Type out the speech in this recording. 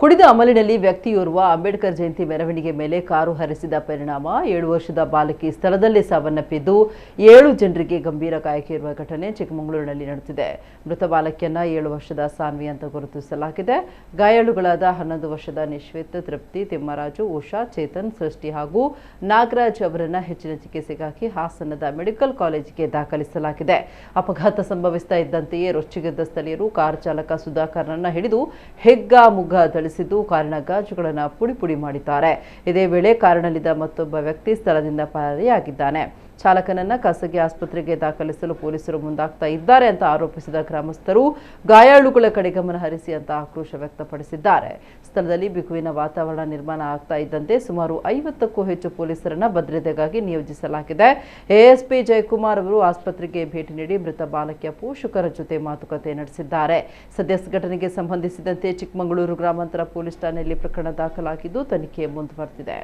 ಕುಡಿದ ಅಮಲಿನಲ್ಲಿ ವ್ಯಕ್ತಿಯೋರ್ವ ಅಂಬೇಡ್ಕರ್ ಜಯಂತಿ ಮೆರವಣಿಗೆ ಮೇಲೆ ಕಾರು ಹರಿಸಿದ ಪರಿಣಾಮ 7 ವರ್ಷದ ಬಾಲಕಿ ಸ್ಥಳದಲ್ಲೇ ಸಾವನ್ನಪ್ಪಿದ್ದು 7 ಜನರಿಗೆ ಗಂಭೀರ ಗಾಯವಾಗಿರುವ ಘಟನೆ ಚಿಕ್ಕಮಗಳೂರಿನಲ್ಲಿ ನಡೆದಿದೆ. ಮೃತ ಬಾಲಕಿಯನ್ನ 7 ವರ್ಷದ ಸಾನ್ವಿ ಅಂತ ಗುರುತಿಸಲಾಗಿದೆ. ಗಾಯಾಳುಗಳಾದ 11 ವರ್ಷದ ನಿಶ್ವೇತ್, ತೃಪ್ತಿ, ತಿಮ್ಮರಾಜು, ಉಷಾ, ಚೇತನ್, ಸೃಷ್ಟಿ ಹಾಗೂ ನಾಗರಾಜ್ ಅವರನ್ನ ಹೆಚ್ಚಿನ ಚಿಕಿತ್ಸೆಗಾಗಿ ಹಾಸನದ ಮೆಡಿಕಲ್ ಕಾಲೇಜಿಗೆ ದಾಖಲಿಸಲಾಗಿದೆ. ಅಪಘಾತ ಸಂಭವಿಸ್ತಾ ಇದ್ದಂತೆಯೇ ರೊಚ್ಚಿಗೆದ್ದ ಸ್ಥಳೀಯರು ಕಾರ್ ಚಾಲಕ ಸುಧಾಕರ್ನನ್ನ ಹಿಡಿದು ಹೆಗ್ಗಾಮುಗ್ಗ ಕಾರಿನ ಗಾಜುಗಳನ್ನು ಪುಡಿ ಮಾಡಿದ್ದಾರೆ. ಇದೇ ವೇಳೆ ಕಾರಿನಲ್ಲಿದ್ದ ಮತ್ತೊಬ್ಬ ವ್ಯಕ್ತಿ ಸ್ಥಳದಿಂದ ಪರಾರಿಯಾಗಿದ್ದಾನೆ. ಚಾಲಕನನ್ನ ಖಾಸಗಿ ಆಸ್ಪತ್ರೆಗೆ ದಾಖಲಿಸಲು ಪೊಲೀಸರು ಮುಂದಾಗ್ತಾ ಇದ್ದಾರೆ ಅಂತ ಆರೋಪಿಸಿದ ಗ್ರಾಮಸ್ಥರು ಗಾಯಾಳುಗಳ ಕಡೆ ಗಮನ ಹರಿಸಿ ಅಂತ ಆಕ್ರೋಶ ವ್ಯಕ್ತಪಡಿಸಿದ್ದಾರೆ. ಸ್ಥಳದಲ್ಲಿ ಬಿಗುವಿನ ವಾತಾವರಣ ನಿರ್ಮಾಣ ಆಗ್ತಾ ಇದ್ದಂತೆ ಸುಮಾರು 50ಕ್ಕೂ ಹೆಚ್ಚು ಪೊಲೀಸರನ್ನ ಭದ್ರತೆಗಾಗಿ ನಿಯೋಜಿಸಲಾಗಿದೆ. ಎಎಸ್ಪಿ ಜಯಕುಮಾರ್ ಅವರು ಆಸ್ಪತ್ರೆಗೆ ಭೇಟಿ ನೀಡಿ ಮೃತ ಬಾಲಕಿಯ ಪೋಷಕರ ಜೊತೆ ಮಾತುಕತೆ ನಡೆಸಿದ್ದಾರೆ. ಸದ್ಯ ಘಟನೆಗೆ ಸಂಬಂಧಿಸಿದಂತೆ ಚಿಕ್ಕಮಗಳೂರು ಗ್ರಾಮಾಂತರ ಪೊಲೀಸ್ ಠಾಣೆಯಲ್ಲಿ ಪ್ರಕರಣ ದಾಖಲಾಗಿದ್ದು ತನಿಖೆ ಮುಂದುವರೆದಿದೆ.